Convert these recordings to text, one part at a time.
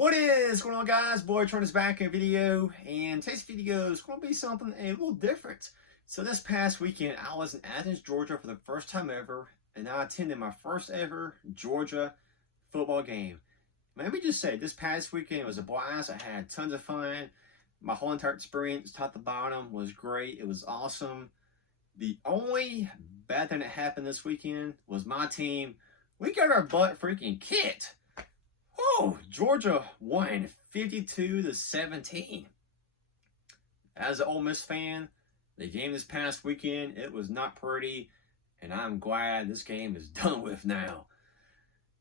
What is going on, guys? Boy Tron is back in a video, and today's video is going to be something a little different. So this past weekend, I was in Athens, Georgia for the first time ever, and I attended my first ever Georgia football game. Let me just say, this past weekend was a blast. I had tons of fun. My whole entire experience, top to bottom, was great. It was awesome. The only bad thing that happened this weekend was my team. We got our butt freaking kicked. Oh, Georgia won 52-17. As an Ole Miss fan, the game this past weekend, it was not pretty, and I'm glad this game is done with now.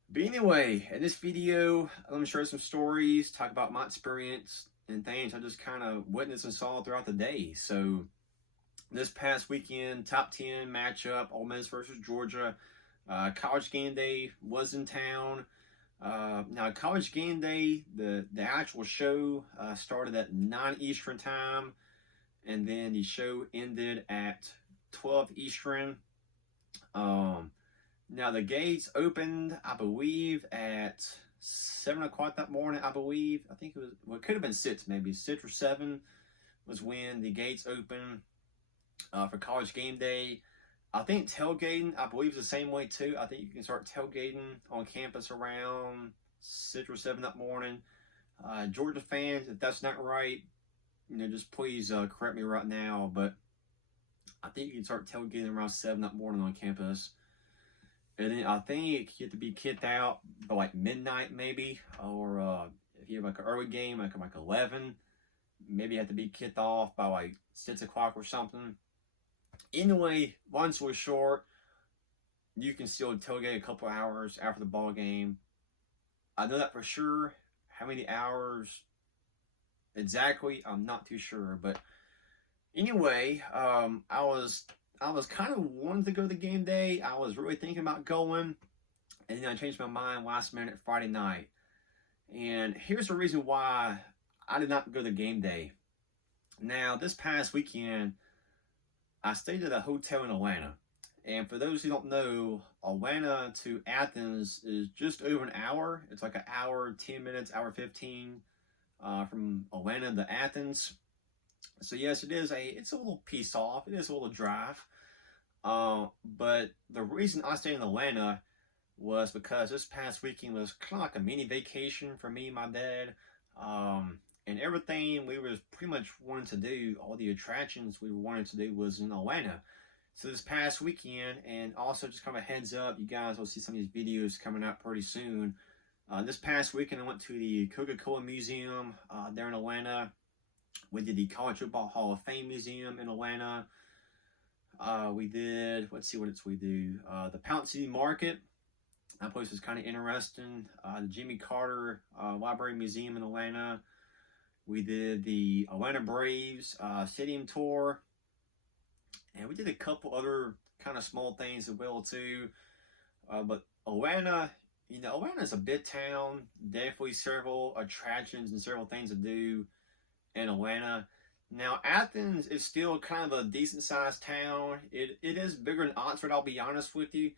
But anyway, in this video, I'm share some stories, talk about my experience and things I just kind of witnessed and saw throughout the day. So this past weekend, top 10 matchup, Ole Miss versus Georgia. College Game Day was in town. Now, College Game Day, the actual show started at 9 Eastern time, and then the show ended at 12 Eastern. Now, the gates opened, I believe, at 7 o'clock that morning, I believe. I think it was, well, it could have been 6, maybe 6 or 7 was when the gates opened for College Game Day. I think tailgating, I believe, is the same way too. I think you can start tailgating on campus around 6 or 7 that morning. Georgia fans, if that's not right, just please correct me right now. But I think you can start tailgating around 7 that morning on campus. And then I think you have to be kicked out by like midnight maybe. Or if you have like an early game, like 11, maybe you have to be kicked off by like 6 o'clock or something. Anyway, long story short, you can still tailgate a couple hours after the ball game. I know that for sure. How many hours exactly, I'm not too sure. But anyway, I was kind of wanting to go to game day. I was really thinking about going, and then I changed my mind last minute Friday night. And here's the reason why I did not go to game day. Now, this past weekend, I stayed at a hotel in Atlanta. And for those who don't know, Atlanta to Athens is just over an hour. It's like an hour, 10 minutes, hour 15 from Atlanta to Athens. So yes, it's a little piece off. It is a little drive. But the reason I stayed in Atlanta was because this past weekend was kind of like a mini vacation for me and my dad. And everything we were pretty much wanting to do, all the attractions we wanted to do was in Atlanta. So this past weekend, and also just kind of a heads up, you guys will see some of these videos coming out pretty soon. This past weekend, I went to the Coca-Cola Museum there in Atlanta. We did the College Football Hall of Fame Museum in Atlanta. We did, let's see what else we do. The Pound City Market. That place was kind of interesting. The Jimmy Carter Library Museum in Atlanta. We did the Atlanta Braves stadium tour, and we did a couple other kind of small things as well too. But Atlanta, Atlanta is a big town. Definitely several attractions and several things to do in Atlanta. Now, Athens is still kind of a decent sized town. It is bigger than Oxford, I'll be honest with you.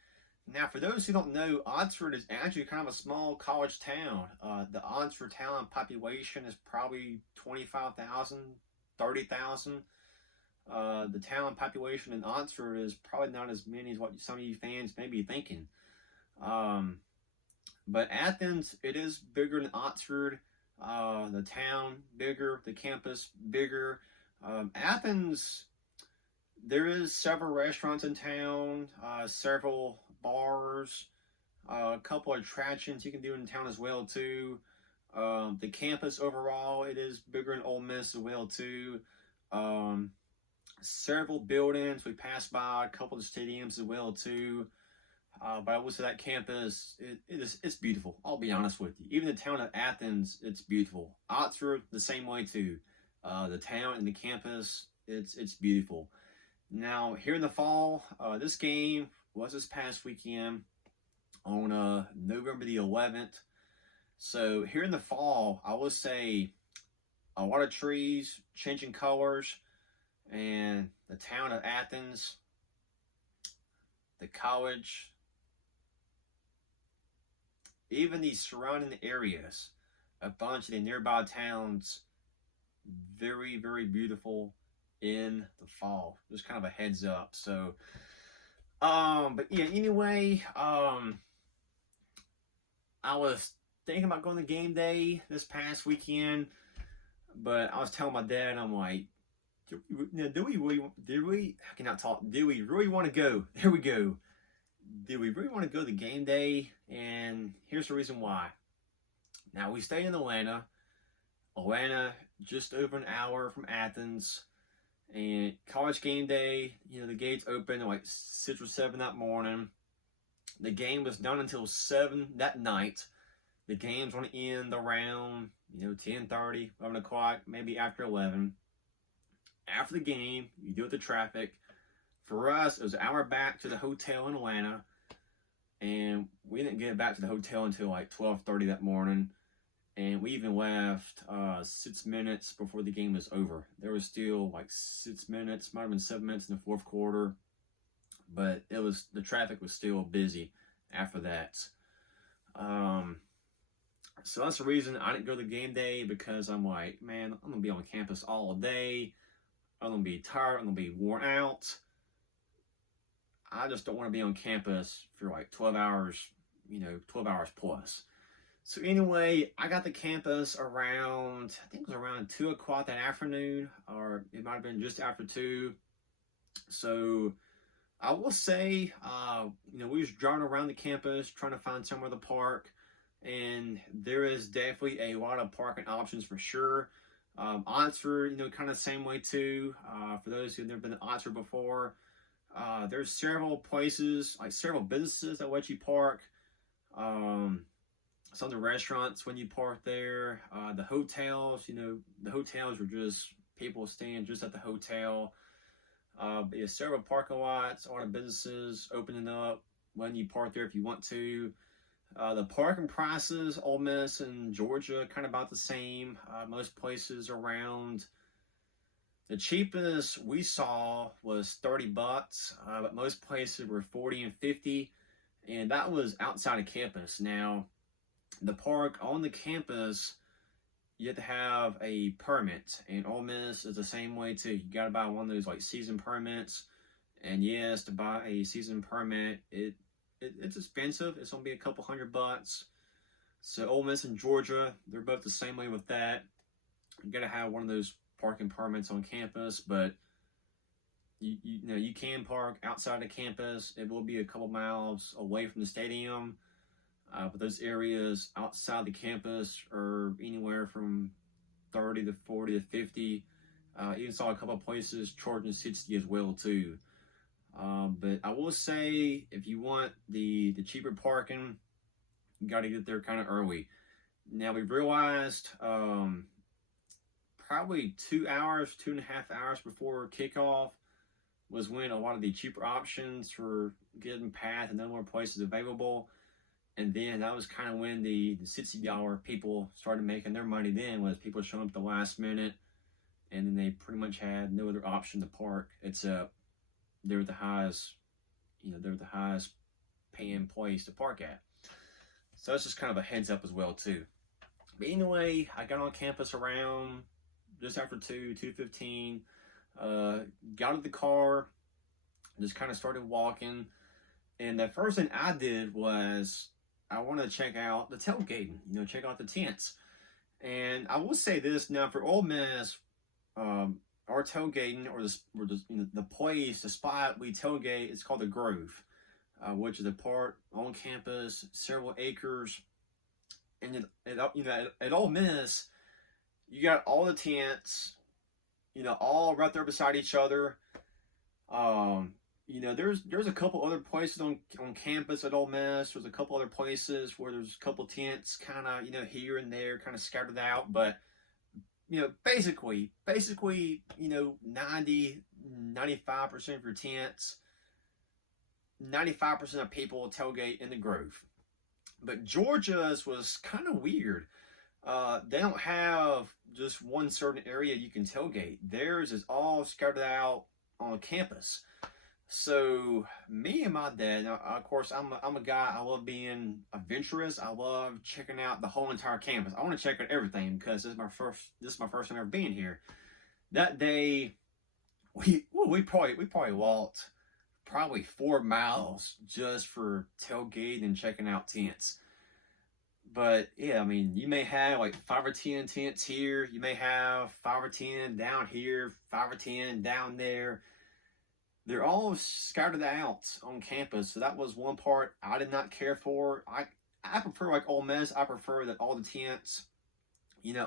Now, for those who don't know, Oxford is actually kind of a small college town. The Oxford town population is probably 25,000, 30,000. The town population in Oxford is probably not as many as what some of you fans may be thinking. But Athens, it is bigger than Oxford. The town bigger, the campus bigger. Athens, there is several restaurants in town, several bars, a couple of attractions you can do in town as well too. The campus overall, it is bigger than Ole Miss as well too. Several buildings we passed by, a couple of stadiums as well too. But I would say that campus, it's beautiful. I'll be honest with you. Even the town of Athens, it's beautiful. Oxford, the same way too. The town and the campus, it's beautiful. Now, here in the fall, this game was this past weekend on November the 11th. So here in the fall, I would say a lot of trees changing colors, and the town of Athens, the college, even the surrounding areas, a bunch of the nearby towns very, very beautiful in the fall. Just kind of a heads up. So, but yeah, anyway, I was thinking about going to game day this past weekend, but I was telling my dad, I'm like, do we really want to go? There we go. Do we really want to go to game day? And here's the reason why. Now, we stay in Atlanta. Atlanta, just over an hour from Athens. And college game day, the gates open at like 6 or 7 that morning. The game was done until 7 that night. The game's going to end around, 10:30, 11 o'clock, maybe after 11. After the game, you deal with the traffic. For us, it was an hour back to the hotel in Atlanta. And we didn't get back to the hotel until like 12:30 that morning. And we even left 6 minutes before the game was over. There was still like 6 minutes, might have been 7 minutes in the fourth quarter. But the traffic was still busy after that. So that's the reason I didn't go to game day, because I'm like, man, I'm going to be on campus all day. I'm going to be tired. I'm going to be worn out. I just don't want to be on campus for like 12 hours, 12 hours plus. So anyway, I got to campus around, I think it was around 2 o'clock that afternoon, or it might have been just after 2. So I will say, we was driving around the campus trying to find somewhere to park. And there is definitely a lot of parking options for sure. Oxford, kind of the same way too. For those who've never been to Oxford before, there's several places, like several businesses that let you park. Some of the restaurants when you park there. The hotels, the hotels are just people staying just at the hotel. But yeah, several parking lots, a lot of businesses opening up when you park there if you want to. The parking prices, Ole Miss and Georgia, kind of about the same. Most places around. The cheapest we saw was $30, but most places were 40 and 50, and that was outside of campus. Now, the park on the campus, you have to have a permit, and Ole Miss is the same way too. You got to buy one of those like season permits, and yes, to buy a season permit, it's expensive. It's gonna be a couple $100. So Ole Miss and Georgia, they're both the same way with that. You gotta have one of those parking permits on campus, but you can park outside of campus. It will be a couple miles away from the stadium. But those areas outside the campus are anywhere from 30 to 40 to 50. Even saw a couple of places charging 60 as well too. But I will say, if you want the cheaper parking, you got to get there kind of early. Now, we realized probably 2.5 hours before kickoff was when a lot of the cheaper options were getting passed and no more places available. And then that was kind of when the $60 people started making their money. Then was people showing up at the last minute, and then they pretty much had no other option to park except they were the highest, they're the highest paying place to park at. So that's just kind of a heads up as well too. But anyway, I got on campus around just after 2:15. Got out of the car, just kind of started walking. And the first thing I did was I wanted to check out the tailgating, check out the tents. And I will say this now, for Ole Miss, our tailgating, or the place, the spot we tailgate, it's called the Grove, which is a park on campus, several acres. And at Ole Miss, you got all the tents, all right there beside each other. There's a couple other places on campus at Ole Miss. There's a couple other places where there's a couple tents kind of, here and there, kind of scattered out. But, basically, 90, 95% of your tents, 95% of people tailgate in the Grove. But Georgia's was kind of weird. They don't have just one certain area you can tailgate. Theirs is all scattered out on campus. So me and my dad, now, of course, I'm a guy. I love being adventurous. I love checking out the whole entire campus. I want to check out everything because this is my first time ever being here. That day, we probably walked probably 4 miles just for tailgating and checking out tents. But yeah, I mean, you may have like 5 or 10 tents here. You may have 5 or 10 down here, 5 or 10 down there. They're all scattered out on campus. So that was one part I did not care for. I prefer like Ole Miss. I prefer that all the tents,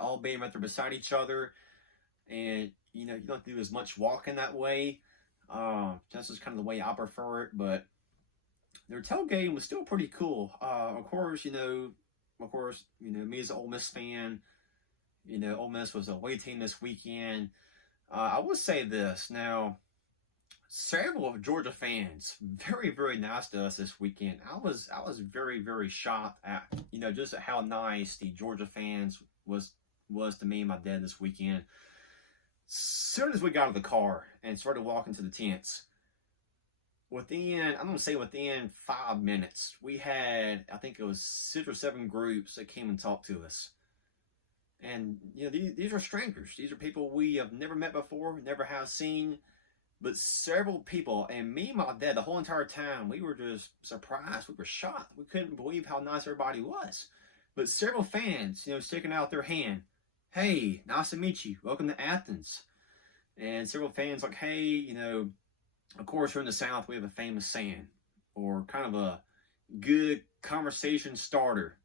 all being right there beside each other, and you don't have to do as much walking that way. That's just kind of the way I prefer it. But their tailgating was still pretty cool. Me as an Ole Miss fan, Ole Miss was a away team this weekend. I will say this now. Several of Georgia fans very, very nice to us this weekend. I was very, very shocked at just at how nice the Georgia fans was to me and my dad this weekend. As soon as we got out of the car and started walking to the tents, within 5 minutes, we had, I think it was 6 or 7 groups that came and talked to us. And these are strangers. These are people we have never met before, never have seen. But several people, and me and my dad, the whole entire time, we were just surprised. We were shocked. We couldn't believe how nice everybody was. But several fans, sticking out their hand. Hey, nice to meet you. Welcome to Athens. And several fans like, hey, of course, we're in the South. We have a famous saying, or kind of a good conversation starter.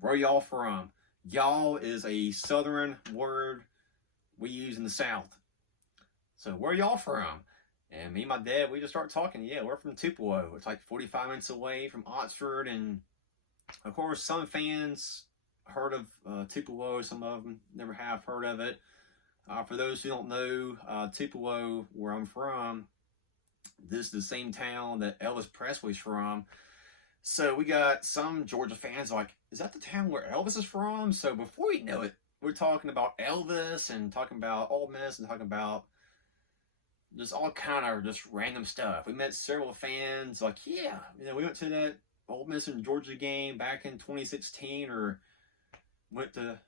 Where y'all from? Y'all is a Southern word we use in the South. So where y'all from? And me and my dad, we just start talking. Yeah, we're from Tupelo. It's like 45 minutes away from Oxford. And of course, some fans heard of Tupelo. Some of them never have heard of it. For those who don't know, Tupelo, where I'm from, this is the same town that Elvis Presley's from. So we got some Georgia fans like, is that the town where Elvis is from? So before you know it, we're talking about Elvis and talking about Ole Miss and talking about just all kind of just random stuff. We met several fans like, yeah, we went to that Ole Miss and Georgia game back in 2016, or went to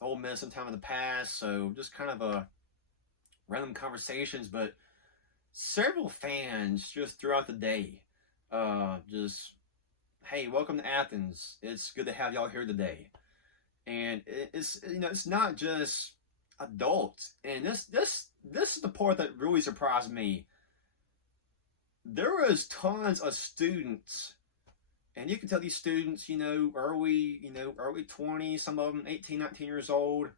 Ole Miss sometime in the past. So just kind of a random conversations, but several fans just throughout the day, just, hey, welcome to Athens. It's good to have y'all here today. And it's not just adults. And this is the part that really surprised me. There was tons of students, and you can tell these students, early 20s, some of them 18, 19 years old.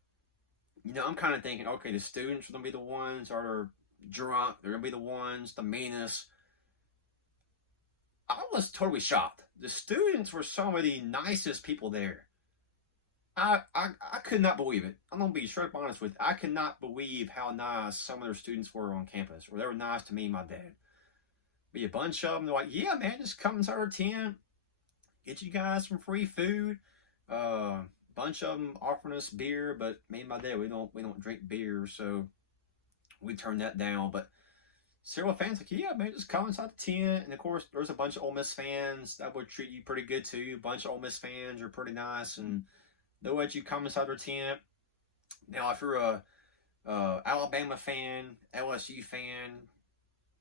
I'm kind of thinking, okay, the students are going to be the ones that are drunk. They're going to be the ones, the meanest. I was totally shocked. The students were some of the nicest people there. I could not believe it. I'm going to be straight up honest with you. I could not believe how nice some of their students were on campus. Or they were nice to me and my dad. Be a bunch of them. They're like, yeah, man, just come inside our tent. Get you guys some free food. Bunch of them offering us beer, but me and my dad, we don't drink beer, so we turned that down. But several fans like, yeah, man, just come inside the tent. And of course, there's a bunch of Ole Miss fans that would treat you pretty good too. A bunch of Ole Miss fans are pretty nice, and they'll let you come inside their tent. Now, if you're a Alabama fan, LSU fan,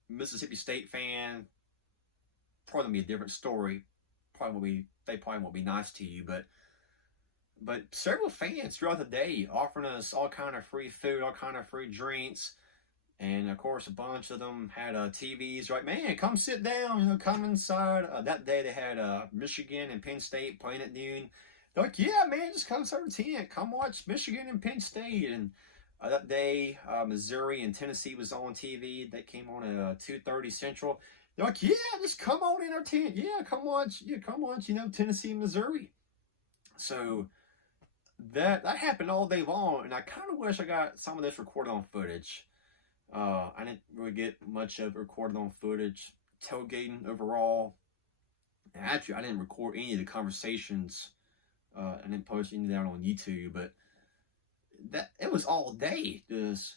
Mississippi State fan, probably gonna be a different story. They probably won't be nice to you, but several fans throughout the day offering us all kind of free food, all kind of free drinks. And of course, a bunch of them had TVs. Like, man, come sit down, come inside. That day they had Michigan and Penn State playing at noon. They're like, yeah, man, just come inside the tent. Come watch Michigan and Penn State. And that day, Missouri and Tennessee was on TV. They came on at 2:30 Central. They're like, yeah, just come on in our tent. Yeah, come watch. Tennessee and Missouri. So that happened all day long, and I kind of wish I got some of this recorded on footage. I didn't really get much of it recorded on footage. Tailgating overall. And actually, I didn't record any of the conversations. I didn't post any of that on YouTube, but it was all day. Just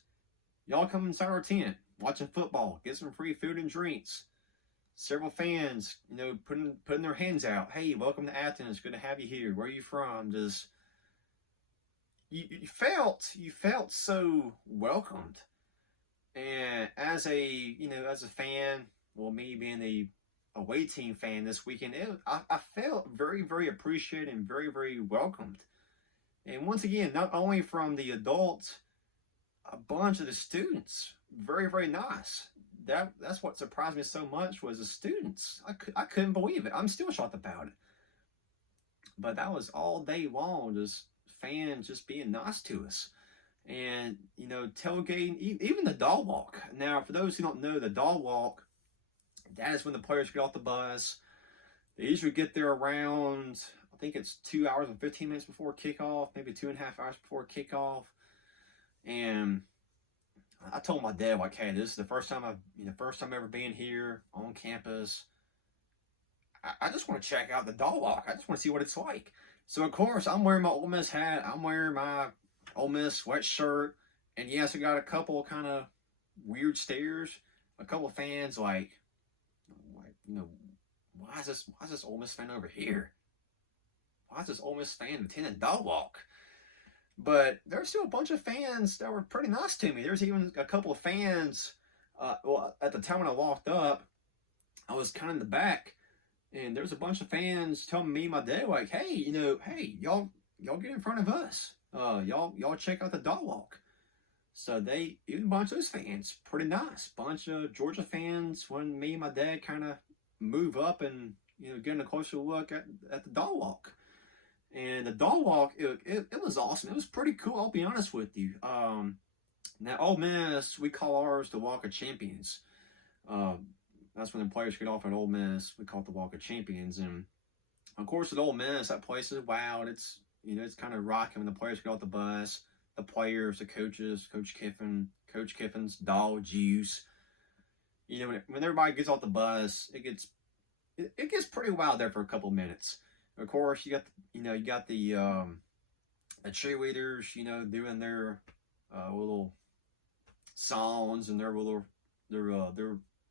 y'all come inside our tent. watching football, get some free food and drinks. Several fans, putting their hands out. Hey, welcome to Athens. Good to have you here. Where are you from? Just you felt so welcomed. And as a fan, well, me being the away team fan this weekend, I felt very, very appreciated and very, very welcomed. And once again, not only from the adults, a bunch of the students, very, very nice. That's what surprised me so much was the students. I couldn't believe it. I'm still shocked about it. But that was all day long, just fans just being nice to us. And, tailgating, even the dog walk. Now, for those who don't know, the dog walk, that is when the players get off the bus. They usually get there around, I think it's 2 hours and 15 minutes before kickoff, maybe 2.5 hours before kickoff. And I told my dad, like, hey, this is the first time ever being here on campus. I just want to check out the dog walk. I just want to see what it's like. So, of course, I'm wearing my Ole Miss hat. I'm wearing my Ole Miss sweatshirt. And, yes, I got a couple kind of weird stares. A couple of fans like, why is this Ole Miss fan over here? Why is this Ole Miss fan attending dog walk? But there's still a bunch of fans that were pretty nice to me. There's even a couple of fans. At the time when I walked up, I was kind of in the back, and there's a bunch of fans telling me and my dad, like, hey, hey, y'all get in front of us. Y'all check out the dog walk. So even a bunch of those fans, pretty nice. Bunch of Georgia fans when me and my dad kind of move up and getting a closer look at the dog walk. And the dog walk, it was awesome. It was pretty cool, I'll be honest with you. Now, Ole Miss, we call ours the Walk of Champions. That's when the players get off at Ole Miss. We call it the Walk of Champions. And, of course, at Ole Miss, that place is wild. It's kind of rocking when the players get off the bus. The players, the coaches, Coach Kiffin's dog juice. When everybody gets off the bus, it gets pretty wild there for a couple minutes. Of course, you got the cheerleaders, doing their little songs and their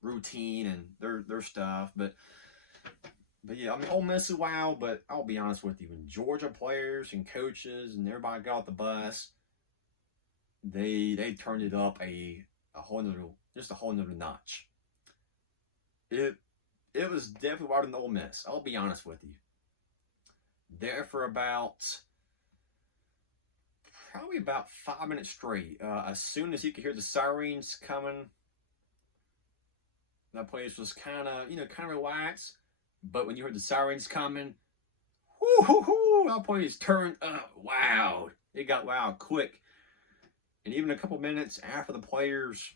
routine and their stuff. But yeah, I mean, Ole Miss is wild. But I'll be honest with you, when Georgia players and coaches and everybody got off the bus, they turned it up a whole nother notch. It was definitely wilder than Ole Miss. I'll be honest with you. There for probably about 5 minutes straight. As soon as you could hear the sirens coming, that place was kind of relaxed. But when you heard the sirens coming, that place turned up loud. It got loud quick. And even a couple minutes after the players,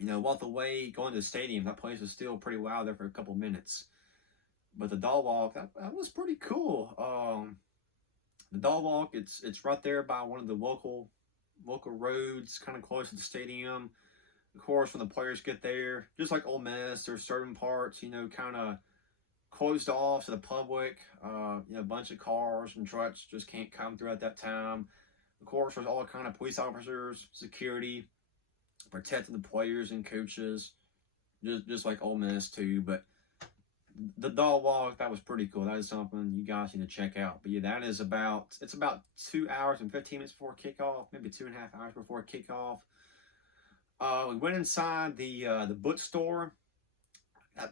walked away going to the stadium, that place was still pretty loud there for a couple minutes. But the dog walk, that was pretty cool. The dog walk, it's right there by one of the local roads, kind of close to the stadium. Of course, when the players get there, just like Ole Miss, there's certain parts, kind of closed off to the public. A bunch of cars and trucks just can't come through at that time. Of course, there's all kind of police officers, security, protecting the players and coaches, just like Ole Miss too. But the dog walk, that was pretty cool. That is something you guys need to check out. But yeah, it's about 2 hours and 15 minutes before kickoff, maybe 2.5 hours before kickoff. We went inside the boot store.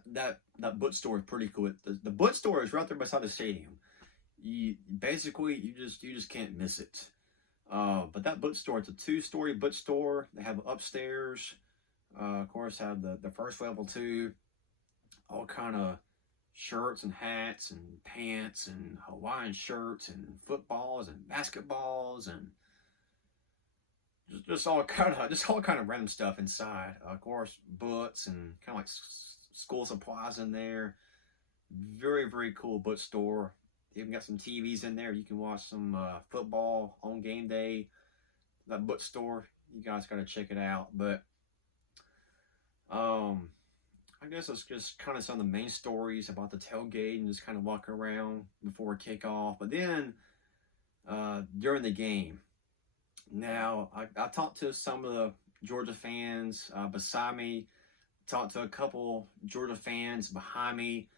That boot store is pretty cool. The boot store is right there beside the stadium. You just can't miss it. But that boot store, it's a 2-story boot store. They have upstairs. Of course, have the first level too. All kind of shirts and hats and pants and Hawaiian shirts and footballs and basketballs and just all kind of random stuff inside. Of course, books and kind of like school supplies in there. Very, very cool boot store. They even got some TVs in there. You can watch some football on game day. That boot store, you guys got to check it out. But I guess it's just kind of some of the main stories about the tailgate and just kind of walking around before kickoff. But then during the game, now I talked to some of Georgia fans beside me. Talked to a couple Georgia fans behind me.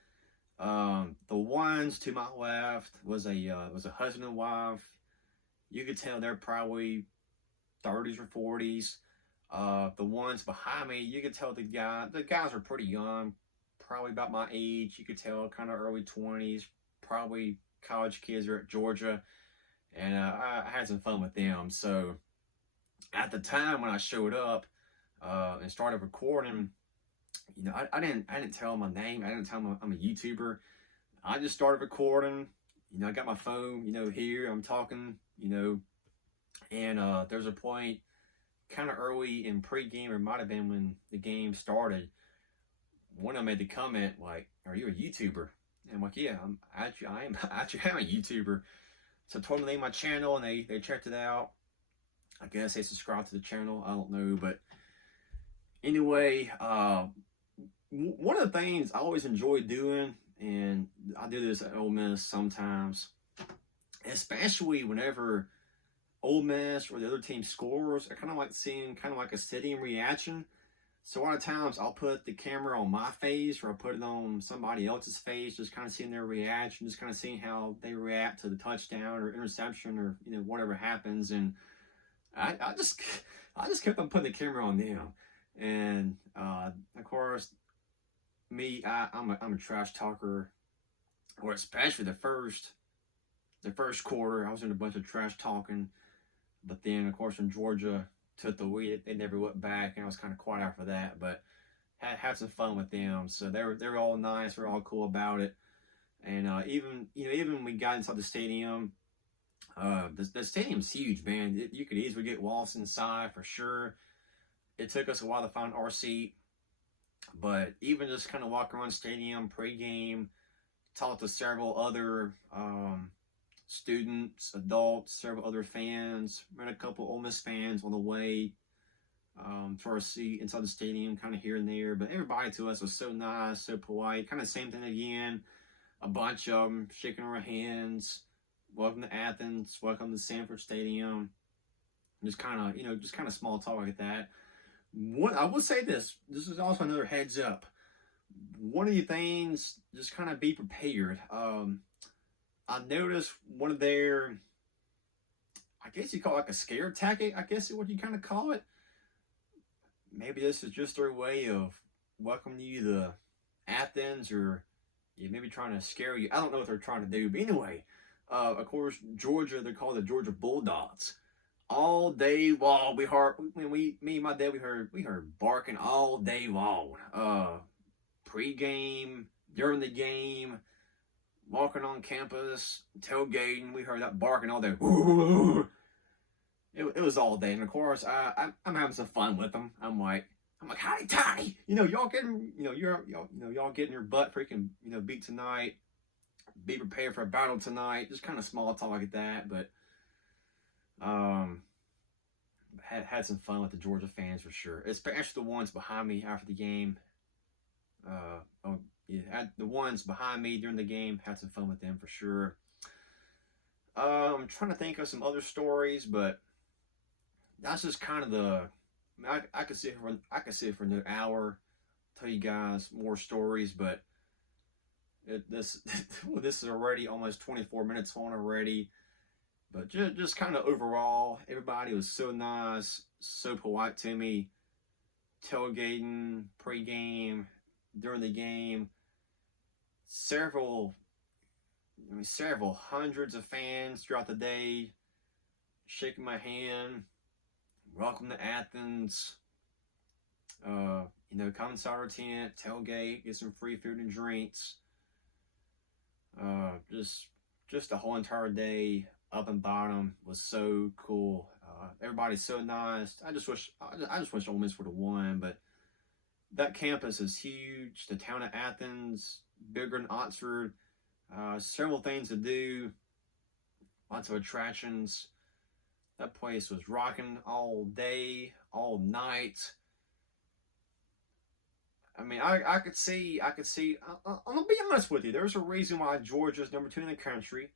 The ones to my left was a husband and wife. You could tell they're probably 30s or 40s. The ones behind me, you could tell the guys are pretty young, probably about my age. You could tell kind of early 20s, probably college kids are at Georgia, and I had some fun with them. So at the time when I showed up and started recording, I didn't tell them my name. I didn't tell them I'm a YouTuber. I just started recording. I got my phone, here. I'm talking, and there's a point kind of early in pregame, or might have been when the game started, one of them made the comment like, "Are you a YouTuber?" And I'm like, "Yeah, I am actually a YouTuber." So I told them the name of my channel, and they checked it out. I guess they subscribed to the channel. I don't know, but anyway, one of the things I always enjoy doing, and I do this at Ole Miss sometimes, especially whenever Ole Miss or the other team scores, I kind of like seeing kind of like a stadium reaction. So a lot of times I'll put the camera on my face, or I'll put it on somebody else's face, just kind of seeing their reaction, just kind of seeing how they react to the touchdown or interception, or whatever happens. And I just kept on putting the camera on them. And of course, me, I'm a trash talker, or especially the first quarter, I was in a bunch of trash talking. But then, of course, when Georgia took the lead, they never went back, and I was kind of quiet after that. But had some fun with them. So they were all nice, they were all cool about it. And even when we got inside the stadium, the stadium's huge, man. You could easily get lost inside for sure. It took us a while to find our seat, but even just kind of walk around the stadium pregame, talk to several other students, adults, several other fans. Met a couple Ole Miss fans on the way to our seat inside the stadium, kind of here and there. But everybody to us was so nice, so polite. Kind of same thing again. A bunch of them shaking our hands. Welcome to Athens. Welcome to Sanford Stadium. Just kind of small talk like that. I will say this. This is also another heads up. One of the things, just kind of be prepared. I noticed one of their, I guess you call it like a scare tactic, I guess is what you kind of call it. Maybe this is just their way of welcoming you to Athens, or maybe trying to scare you. I don't know what they're trying to do. But anyway, of course, Georgia, they're called the Georgia Bulldogs. All day long, me and my dad, we heard barking all day long. Pre-game, during the game, walking on campus, tailgating, we heard that barking all day. It was all day, and of course, I'm having some fun with them. I'm like, howdy toddy, y'all getting, y'all getting your butt freaking, beat tonight. Be prepared for a battle tonight. Just kind of small talk like that, but had some fun with the Georgia fans for sure, especially the ones behind me after the game. The ones behind me during the game, had some fun with them for sure. I'm trying to think of some other stories, but that's just kind of I could sit for another hour, tell you guys more stories, but this is already almost 24 minutes on already. But just kind of overall, everybody was so nice, so polite to me. Tailgating, pregame, during the game, several hundreds of fans throughout the day, shaking my hand. Welcome to Athens. Come inside our tent, tailgate, get some free food and drinks. Just the whole entire day, up and bottom, was so cool. Everybody's so nice. I just wish Ole Miss would have won, but that campus is huge. The town of Athens, bigger than Oxford. Several things to do. Lots of attractions. That place was rocking all day, all night. I mean, I could see. I'm gonna be honest with you. There's a reason why Georgia's number 2 in the country.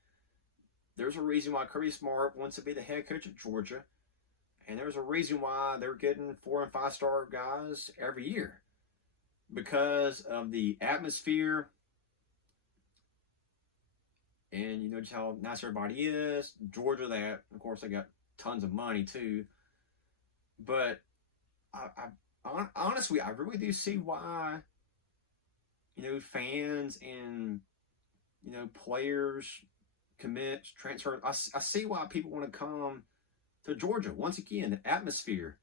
There's a reason why Kirby Smart wants to be the head coach of Georgia, And there's a reason why they're getting 4- and 5-star guys every year. Because of the atmosphere. And you know just how nice everybody is. Georgia, of course, they got tons of money too. But honestly, I really do see why, fans and, players, commits, transfer. I see why people want to come to Georgia. Once again, the atmosphere,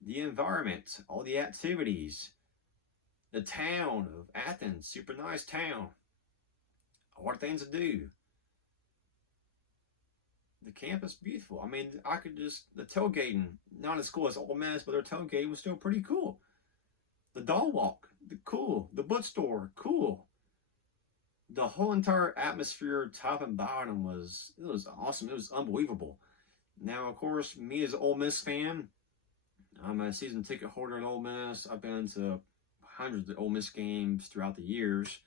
the environment, all the activities, the town of Athens, super nice town. A lot of things to do. The campus, beautiful. I mean, the tailgating, not as cool as Ole Miss, but their tailgating was still pretty cool. The dog walk, cool. The bookstore, cool. The whole entire atmosphere, top and bottom, was awesome. It was unbelievable. Now, of course, me as an Ole Miss fan, I'm a season ticket holder in Ole Miss. I've been to hundreds of Ole Miss games throughout the years.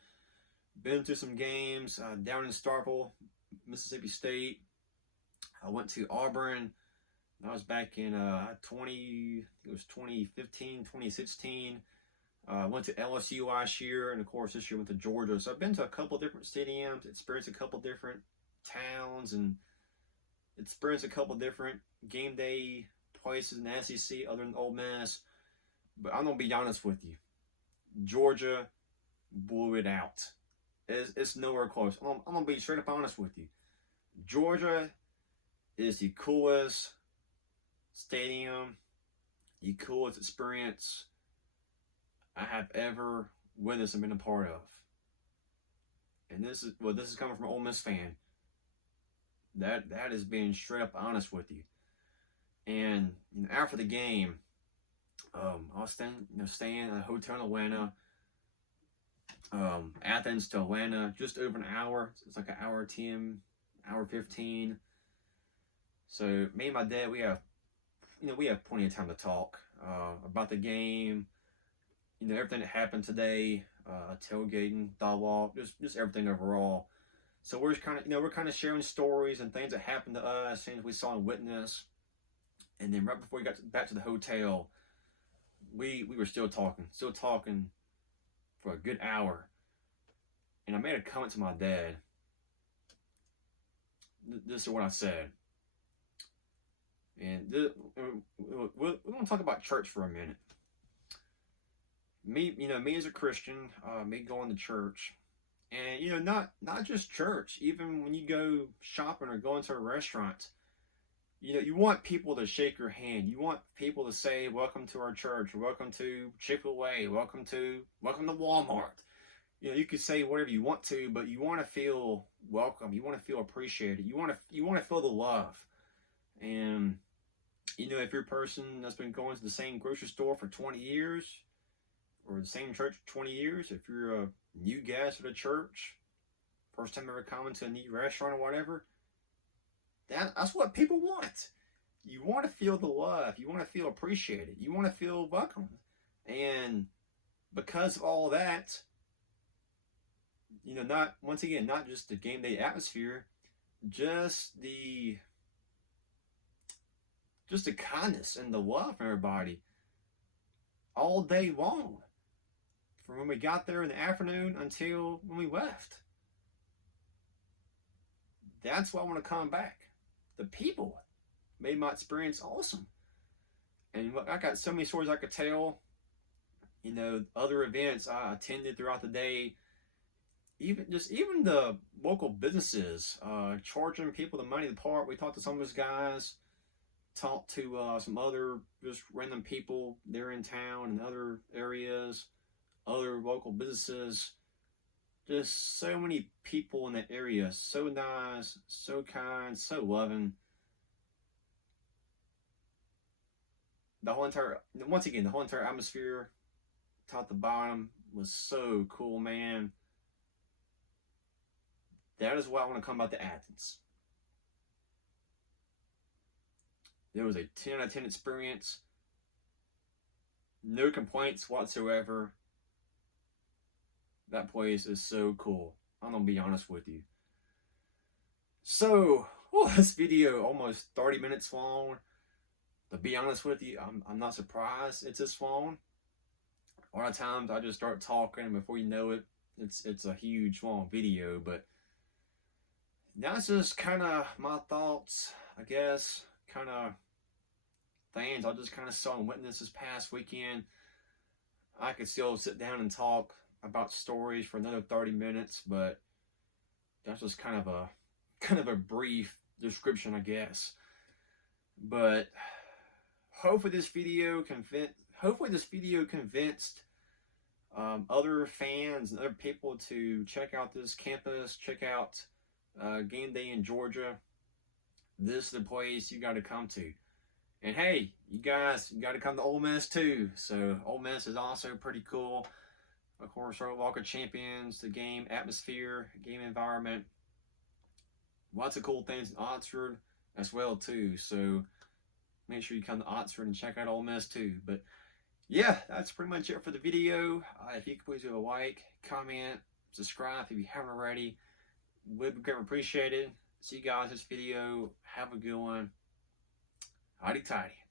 Been to some games down in Starkville, Mississippi State. I went to Auburn. That was back in 2015, 2016. Went to LSU last year, and of course this year went to Georgia. So I've been to a couple different stadiums, experienced a couple different towns, and experienced a couple different game day places in the SEC other than Ole Miss. But I'm gonna be honest with you, Georgia blew it out. It's nowhere close. I'm gonna be straight up honest with you. Georgia is the coolest stadium, the coolest experience I have ever witnessed and been a part of. And this is coming from an Ole Miss fan. That is being straight up honest with you. And after the game, I was staying in a hotel in Atlanta. Athens to Atlanta, just over an hour. It's like an hour 10, hour 15. So me and my dad, we have plenty of time to talk about the game. Everything that happened today, tailgating, dog walk, just everything overall. So we're kind of sharing stories and things that happened to us, things we saw and witnessed. And then right before we got back to the hotel, we were still talking for a good hour. And I made a comment to my dad. This is what I said. And we're going to talk about church for a minute. Me as a Christian, me going to church, and not just church. Even when you go shopping or go into a restaurant, you want people to shake your hand. You want people to say, "Welcome to our church," or "Welcome to Chick-fil-A," welcome to Walmart. You could say whatever you want to, but you want to feel welcome. You want to feel appreciated. You want to feel the love. And if you're a person that's been going to the same grocery store for 20 years, or the same church for 20 years, if you're a new guest at a church, first time ever coming to a new restaurant or whatever, that's what people want. You want to feel the love. You want to feel appreciated. You want to feel welcome. And because of all that, not just the game day atmosphere, just the kindness and the love from everybody all day long. From when we got there in the afternoon until when we left. That's why I want to come back. The people made my experience awesome. And I got so many stories I could tell. Other events I attended throughout the day. Even the local businesses, charging people the money to park. We talked to some of those guys. Talked to some other just random people there in town and other areas. Other local businesses, just so many people in that area, so nice, so kind, so loving. The whole entire atmosphere, top to bottom, was so cool, man. That is why I want to come back to Athens. There was a 10 out of 10 experience. No complaints whatsoever. That place is so cool. I'm going to be honest with you. So, this video almost 30 minutes long. to be honest with you, I'm not surprised it's this long. A lot of times I just start talking, and before you know it, it's a huge long video. But that's just kind of my thoughts, I guess, kind of things I just kind of saw and witnessed this past weekend. I could still sit down and talk about stories for another 30 minutes, but that's just kind of a brief description, I guess. But hopefully this video convinced other fans and other people to check out this campus, check out GameDay in Georgia. This is the place you got to come to. And hey, you got to come to Ole Miss too. So Ole Miss is also pretty cool. Of course, our Walk of Champions, the game atmosphere, game environment. Lots of cool things in Oxford as well too. So make sure you come to Oxford and check out Ole Miss too. But yeah, that's pretty much it for the video. If you could please do a like, comment, subscribe if you haven't already. Would be greatly appreciated. See you guys in this video. Have a good one. Howdy tidy.